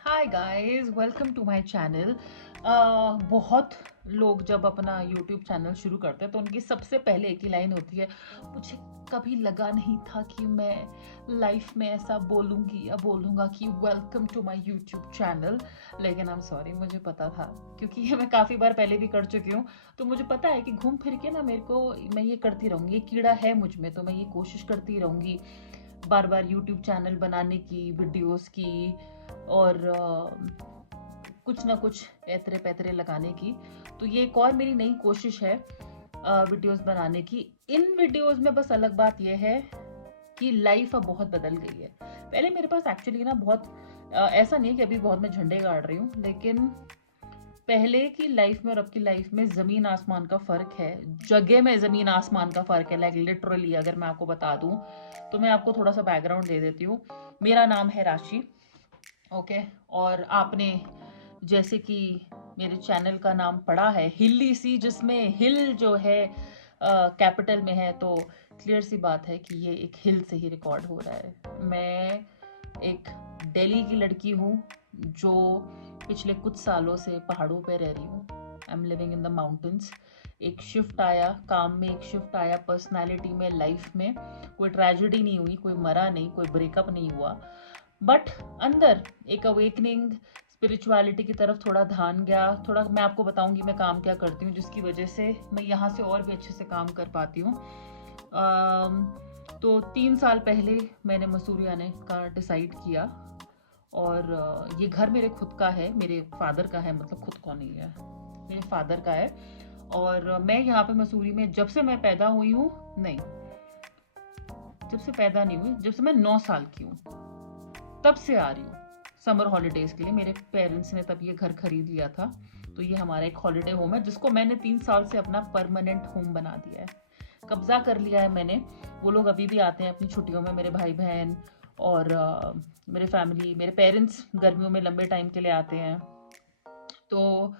Hi guys, welcome to my channel. बहुत लोग जब अपना यूट्यूब चैनल शुरू करते हैं तो उनकी सबसे पहले एक ही लाइन होती है, मुझे कभी लगा नहीं था कि मैं लाइफ में ऐसा बोलूँगी या बोलूँगा कि welcome to my YouTube channel. लेकिन आई एम सॉरी, मुझे पता था, क्योंकि ये मैं काफ़ी बार पहले भी कर चुकी हूँ। तो मुझे पता है कि घूम फिर के ना मैं ये करती रहूँगी, ये कीड़ा है मुझ में, तो मैं ये कोशिश करती रहूँगी बार बार यूट्यूब चैनल बनाने की, वीडियोस की, और कुछ ना कुछ ऐतरे पैतरे लगाने की। तो ये एक और मेरी नई कोशिश है वीडियोस बनाने की। इन वीडियोस में बस अलग बात यह है कि लाइफ अब बहुत बदल गई है। पहले मेरे पास एक्चुअली ना बहुत ऐसा नहीं है कि अभी बहुत मैं झंडे गाड़ रही हूँ, लेकिन पहले की लाइफ में और अब की लाइफ में जमीन आसमान का फर्क है। जगह में जमीन आसमान का फर्क है, लाइक लिटरली। अगर मैं आपको बता दूं तो मैं आपको थोड़ा सा बैकग्राउंड दे देती हूँ। मेरा नाम है राशि, ओके। और आपने जैसे कि मेरे चैनल का नाम पढ़ा है हिल्ली सी, जिसमें हिल जो है कैपिटल में है, तो क्लियर सी बात है कि ये एक हिल से ही रिकॉर्ड हो रहा है। मैं एक दिल्ली की लड़की हूँ जो पिछले कुछ सालों से पहाड़ों पे रह रही हूँ। I am living in the mountains. एक शिफ्ट आया काम में, एक शिफ्ट आया पर्सनालिटी में, लाइफ में। कोई ट्रेजेडी नहीं हुई, कोई मरा नहीं, कोई ब्रेकअप नहीं हुआ, बट अंदर एक अवेकनिंग स्पिरिचुअलिटी की तरफ थोड़ा ध्यान गया। थोड़ा मैं आपको बताऊंगी मैं काम क्या करती हूँ, जिसकी वजह से मैं यहाँ से और भी अच्छे से काम कर पाती हूँ। तो 3 साल पहले मैंने मसूरी आने का डिसाइड किया, और ये घर मेरे खुद का है, मेरे फादर का है, मतलब खुद का नहीं है, मेरे फादर का है। और मैं यहाँ पे मसूरी में जब से मैं पैदा हुई हूँ, नहीं, जब से पैदा नहीं हुई, जब से मैं 9 साल की हूँ तब से आ रही हूँ समर हॉलीडेज के लिए। मेरे पेरेंट्स ने तब ये घर खरीद लिया था, तो ये हमारा एक हॉलीडे होम है जिसको मैंने 3 साल से अपना परमानेंट होम बना दिया है, कब्जा कर लिया है मैंने। वो लोग अभी भी आते हैं अपनी छुट्टियों में, मेरे भाई बहन और मेरे फैमिली, मेरे पेरेंट्स गर्मियों में लंबे टाइम के लिए आते हैं, तो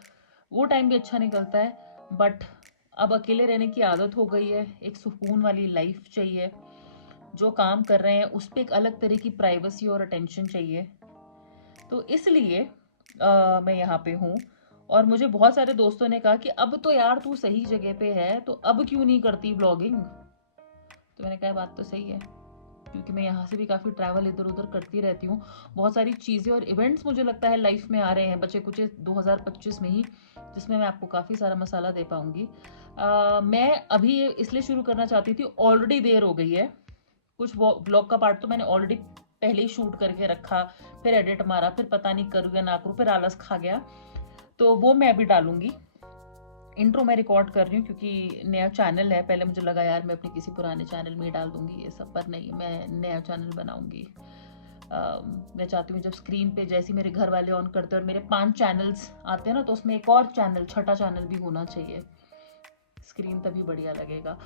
वो टाइम भी अच्छा निकलता है। बट अब अकेले रहने की आदत हो गई है, एक सुकून वाली लाइफ चाहिए। जो काम कर रहे हैं उस पर एक अलग तरह की प्राइवेसी और अटेंशन चाहिए। तो इसलिए मैं यहाँ पे हूँ। और मुझे बहुत सारे दोस्तों ने कहा कि अब तो यार तू सही जगह पे है, तो अब क्यों नहीं करती ब्लॉगिंग। तो मैंने कहा बात तो सही है, क्योंकि मैं यहाँ से भी काफ़ी ट्रैवल इधर उधर करती रहती हूँ। बहुत सारी चीज़ें और इवेंट्स मुझे लगता है लाइफ में आ रहे हैं बच्चे कुछ 2025 में ही, जिसमें मैं आपको काफ़ी सारा मसाला दे पाऊँगी। मैं अभी ये इसलिए शुरू करना चाहती थी, ऑलरेडी देर हो गई है। कुछ ब्लॉग का पार्ट तो मैंने ऑलरेडी पहले ही शूट करके रखा, फिर एडिट मारा, फिर पता नहीं करूँ या ना करूँ, फिर आलस खा गया, तो वो मैं अभी डालूंगी। इंट्रो मैं रिकॉर्ड कर रही हूँ क्योंकि नया चैनल है। पहले मुझे लगा यार मैं अपने किसी पुराने चैनल में ही डाल दूंगी ये सब, पर नहीं, मैं नया चैनल बनाऊंगी। मैं चाहती हूँ जब स्क्रीन पे जैसे मेरे घर वाले ऑन करते हैं और मेरे 5 चैनल्स आते हैं ना, तो उसमें एक और चैनल, छठा चैनल भी होना चाहिए। स्क्रीन तभी बढ़िया लगेगा।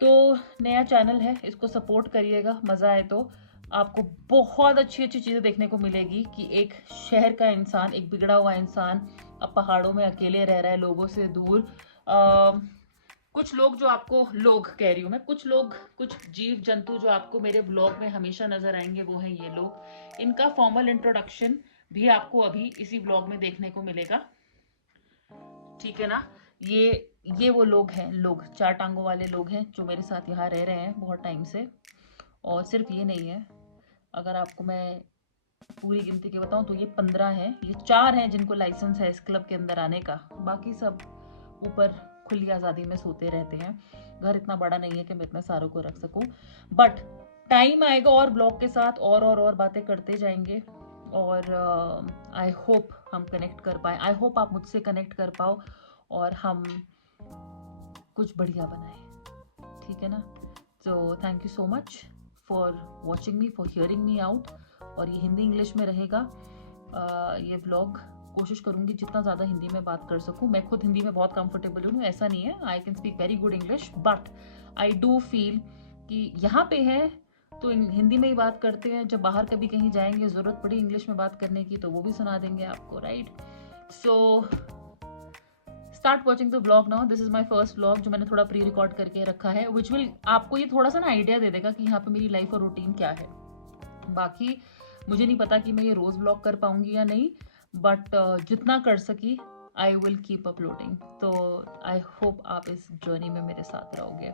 तो नया चैनल है, इसको सपोर्ट करिएगा। मज़ा आए तो आपको बहुत अच्छी अच्छी चीज़ें देखने को मिलेगी कि एक शहर का इंसान, एक बिगड़ा हुआ इंसान अब पहाड़ों में अकेले रह रहा है, लोगों से दूर। कुछ लोग जो आपको, लोग कह रही हूँ मैं, कुछ लोग, कुछ जीव जंतु जो आपको मेरे ब्लॉग में हमेशा नजर आएंगे, वो हैं ये लोग। इनका फॉर्मल इंट्रोडक्शन भी आपको अभी इसी ब्लॉग में देखने को मिलेगा, ठीक है ना। ये वो लोग हैं, लोग 4 टांगों वाले लोग हैं जो मेरे साथ यहाँ रह रहे हैं बहुत टाइम से। और सिर्फ ये नहीं है, अगर आपको मैं पूरी गिनती के बताऊं तो ये 15 हैं। ये 4 हैं जिनको लाइसेंस है इस क्लब के अंदर आने का, बाकी सब ऊपर खुली आज़ादी में सोते रहते हैं। घर इतना बड़ा नहीं है कि मैं इतना सारों को रख सकूं, बट टाइम आएगा और ब्लॉग के साथ और बातें करते जाएंगे। और आई होप हम कनेक्ट कर पाए, आई होप आप मुझसे कनेक्ट कर पाओ और हम कुछ बढ़िया बनाए, ठीक है ना। तो thank you so much for watching me, for hearing me out. और ये हिंदी इंग्लिश में रहेगा ये व्लॉग। कोशिश करूंगी जितना ज़्यादा हिंदी में बात कर सकूं। मैं खुद हिंदी में बहुत कंफर्टेबल हूँ, ऐसा नहीं है, I can speak very good English, but I do feel कि यहाँ पे है तो हिंदी में ही बात करते हैं। जब बाहर कभी कहीं जाएंगे, ज़रूरत पड़ी इंग्लिश में बात करने की, तो वो भी सुना देंगे आपको, right. So start watching the blog now. This is my first blog जो मैंने थोड़ा प्री रिकॉर्ड करके रखा है, विच विल आपको ये थोड़ा सा ना आइडिया दे देगा कि यहाँ पे मेरी लाइफ और रूटीन क्या है। बाकी मुझे नहीं पता कि मैं ये रोज़ व्लॉग कर पाऊँगी या नहीं, बट जितना कर सकी आई विल कीप अपलोडिंग। तो आई होप आप इस जर्नी में मेरे साथ रहोगे।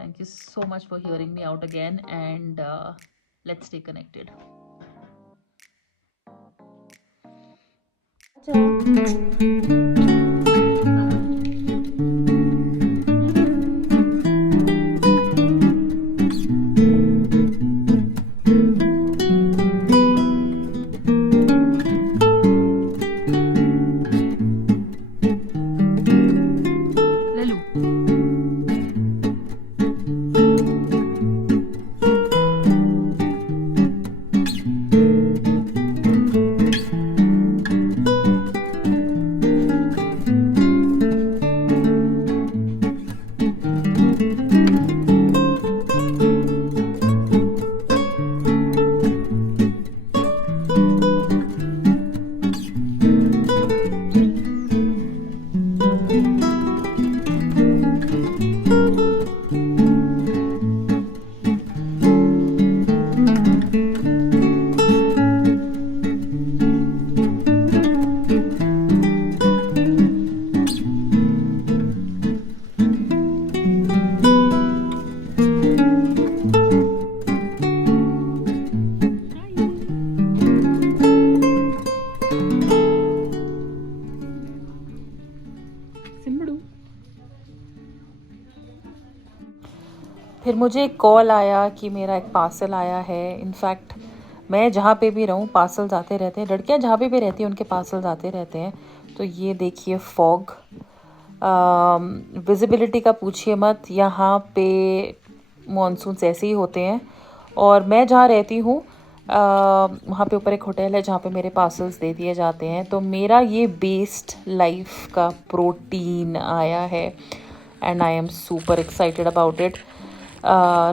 Thank you so much for hearing me out again and let's stay connected. फिर मुझे एक कॉल आया कि मेरा एक पार्सल आया है। इनफैक्ट मैं जहाँ पे भी रहूँ पार्सल्स आते रहते हैं, लड़कियाँ जहाँ पे भी रहती हैं उनके पार्सल्स आते रहते हैं। तो ये देखिए फॉग, विजिबिलिटी का पूछिए मत, यहाँ पे मॉनसून्स ऐसे ही होते हैं। और मैं जहाँ रहती हूँ वहाँ पे ऊपर एक होटल है जहाँ पे मेरे पार्सल्स दे दिए जाते हैं। तो मेरा ये बेस्ड लाइफ का प्रोटीन आया है and I am super excited about it.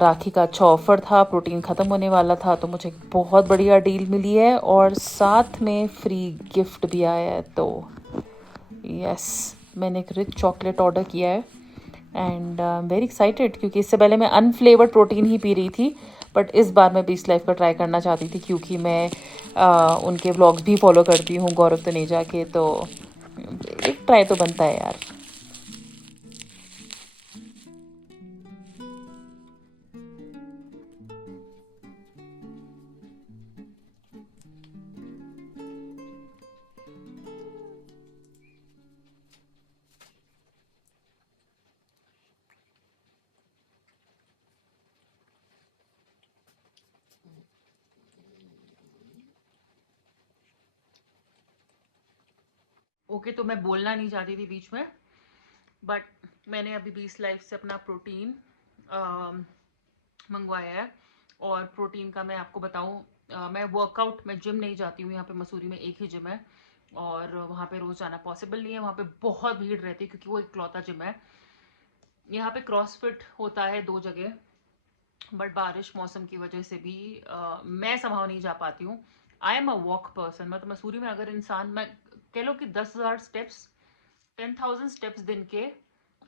Rakhi का अच्छा ऑफ़र था, प्रोटीन ख़त्म होने वाला था, तो मुझे बहुत बढ़िया डील मिली है और साथ में फ्री गिफ्ट भी आया है। तो यस, मैंने एक रिच चॉकलेट ऑर्डर किया है and I am very excited, क्योंकि इससे पहले मैं अनफ्लेवर्ड प्रोटीन ही पी रही थी, बट इस बार मैं बीस्ट लाइफ का ट्राई करना चाहती थी क्योंकि मैं उनके व्लॉग्स भी फॉलो करती हूँ, गौरव तनेजा के। तो एक ट्राई तो बनता है यार। ओके, तो मैं बोलना नहीं चाहती थी बीच में, बट मैंने अभी बीस लाइफ से अपना प्रोटीन मंगवाया है। और प्रोटीन का मैं आपको बताऊं, मैं वर्कआउट, मैं जिम नहीं जाती हूँ। यहाँ पे मसूरी में एक ही जिम है और वहाँ पे रोज़ जाना पॉसिबल नहीं है, वहाँ पे बहुत भीड़ रहती है क्योंकि वो इकलौता जिम है। यहाँ पे क्रॉसफिट होता है 2 जगह, बट बारिश मौसम की वजह से भी मैं संभव नहीं जा पाती हूँ। I am a walk person. मतलब मसूरी में अगर इंसान, मैं कह लो कि 10,000 स्टेप्स, 10,000 स्टेप्स दिन के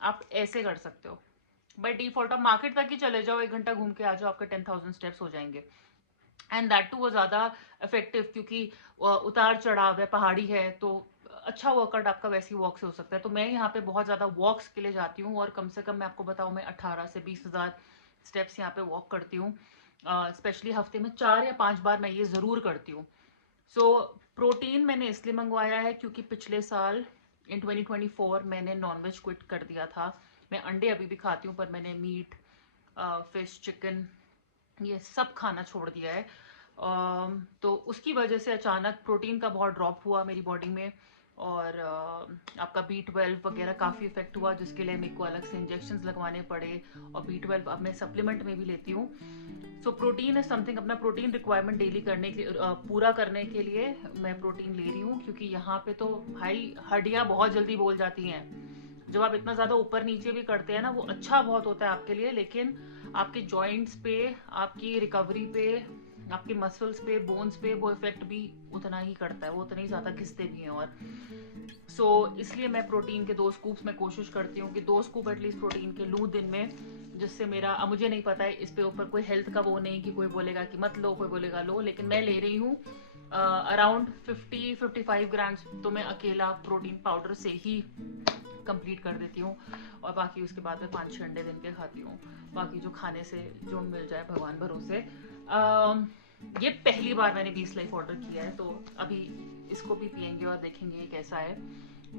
आप ऐसे कर सकते हो। बाई डिफॉल्ट आप मार्केट तक ही चले जाओ, 1 घंटा घूम के आ जाओ, आपके 10,000 स्टेप्स हो जाएंगे। एंड दैट टू वो ज़्यादा इफेक्टिव, क्योंकि उतार चढ़ाव है, पहाड़ी है, तो अच्छा वर्कआउट आपका वैसी वॉक से हो सकता है। तो मैं यहाँ पे बहुत ज़्यादा वॉक्स के लिए जाती हूँ और कम से कम मैं आपको बताऊँ, मैं 18 से 20,000 स्टेप्स यहाँ पे वॉक करती हूँ। स्पेशली हफ्ते में 4 या 5 बार मैं ये ज़रूर करती हूँ। सो प्रोटीन मैंने इसलिए मंगवाया है क्योंकि पिछले साल इन 2024 मैंने नॉनवेज क्विट कर दिया था। मैं अंडे अभी भी खाती हूँ, पर मैंने मीट, फिश, चिकन, ये सब खाना छोड़ दिया है। तो उसकी वजह से अचानक प्रोटीन का बहुत ड्रॉप हुआ मेरी बॉडी में और आपका B12 वगैरह काफ़ी इफेक्ट हुआ, जिसके लिए मेरे को अलग से इंजेक्शंस लगवाने पड़े। और B12 अब मैं सप्लीमेंट में भी लेती हूँ। सो प्रोटीन इज समथिंग, अपना प्रोटीन रिक्वायरमेंट डेली करने के पूरा करने के लिए मैं प्रोटीन ले रही हूँ। क्योंकि यहाँ पे तो भाई हड्डियाँ बहुत जल्दी बोल जाती हैं। जब आप इतना ज़्यादा ऊपर नीचे भी करते हैं ना, वो अच्छा बहुत होता है आपके लिए, लेकिन आपके जॉइंट्स पे, आपकी रिकवरी पे, आपके मसल्स पे, बोन्स पे वो इफेक्ट भी उतना ही करता है, वो उतने ही ज़्यादा घिसते भी हैं। और इसलिए मैं प्रोटीन के 2 स्कूप्स मैं कोशिश करती हूँ कि 2 स्कूप एटलीस्ट प्रोटीन के लूँ दिन में। जिससे मेरा, अब मुझे नहीं पता है इस पे ऊपर कोई हेल्थ का वो नहीं कि कोई बोलेगा कि मत लो, कोई बोलेगा लो, लेकिन मैं ले रही हूँ अराउंड 50-55 ग्राम्स तो मैं अकेला प्रोटीन पाउडर से ही कंप्लीट कर देती हूँ। और बाकी उसके बाद में 5-6 अंडे दिन के खाती हूँ। बाकी जो खाने से जो मिल जाए भगवान भरोसे। ये पहली बार मैंने 20 लाइफ ऑर्डर किया है, तो अभी इसको भी पियेंगे और देखेंगे ये कैसा है।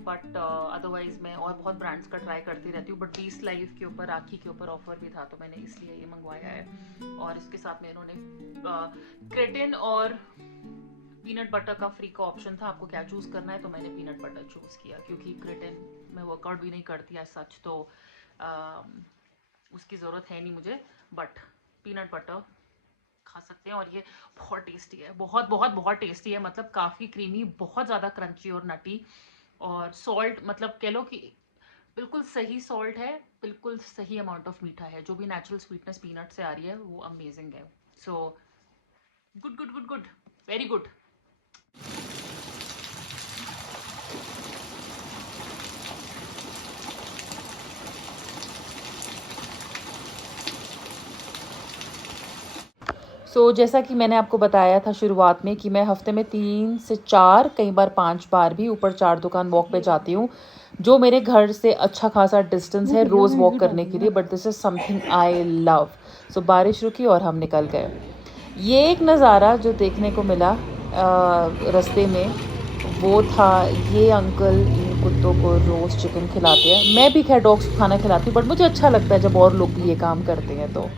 बट अदरवाइज मैं और बहुत ब्रांड्स का ट्राई करती रहती हूँ, बट 20 लाइफ के ऊपर, राखी के ऊपर ऑफर भी था, तो मैंने इसलिए ये मंगवाया है। और इसके साथ में इन्होंने क्रेटिन और पीनट बटर का फ्री का ऑप्शन था, आपको क्या चूज़ करना है, तो मैंने पीनट बटर चूज़ किया क्योंकि क्रेटिन में वर्कआउट भी नहीं करती है सच, तो उसकी ज़रूरत है नहीं मुझे। बट पीनट बटर खा सकते हैं और ये बहुत टेस्टी है, बहुत बहुत बहुत टेस्टी है। मतलब काफ़ी क्रीमी, बहुत ज़्यादा क्रंची और नटी। और सॉल्ट मतलब कह लो कि बिल्कुल सही सॉल्ट है, बिल्कुल सही अमाउंट ऑफ मीठा है। जो भी नेचुरल स्वीटनेस पीनट से आ रही है वो अमेजिंग है। So good good good good, very good. जैसा कि मैंने आपको बताया था शुरुआत में कि मैं हफ्ते में 3 से 4, कई बार 5 बार भी ऊपर 4 दुकान वॉक पे जाती हूँ, जो मेरे घर से अच्छा खासा डिस्टेंस है रोज़ वॉक करने के लिए, but this is something I love. बारिश रुकी और हम निकल गए। ये एक नज़ारा जो देखने को मिला रास्ते में, वो था ये अंकल इन कुत्तों को रोज़ चिकन खिलाते हैं। मैं भी खैर डॉग्स को खाना खिलाती हूँ, बट मुझे अच्छा लगता है जब और लोग भी ये काम करते हैं। तो